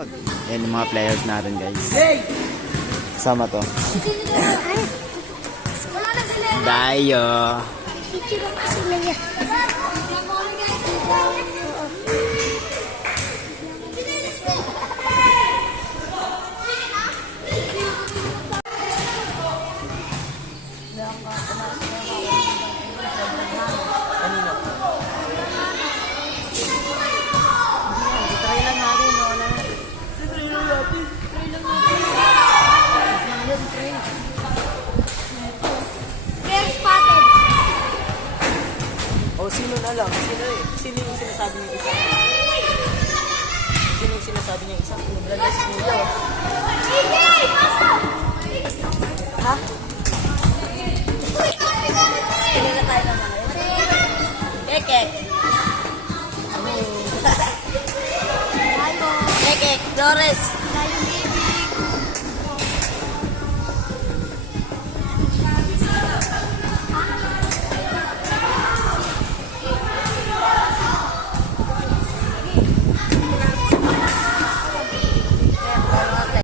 Yan yung mga players natin, guys. Kasama to. Dayo. O sino na lang? Sino yung sinasabi niya isa? Sino yung sinasabi niya isa? Naglalala si Kuya. Ha? Sino na tayo naman? Kekek. Kekek. Flores.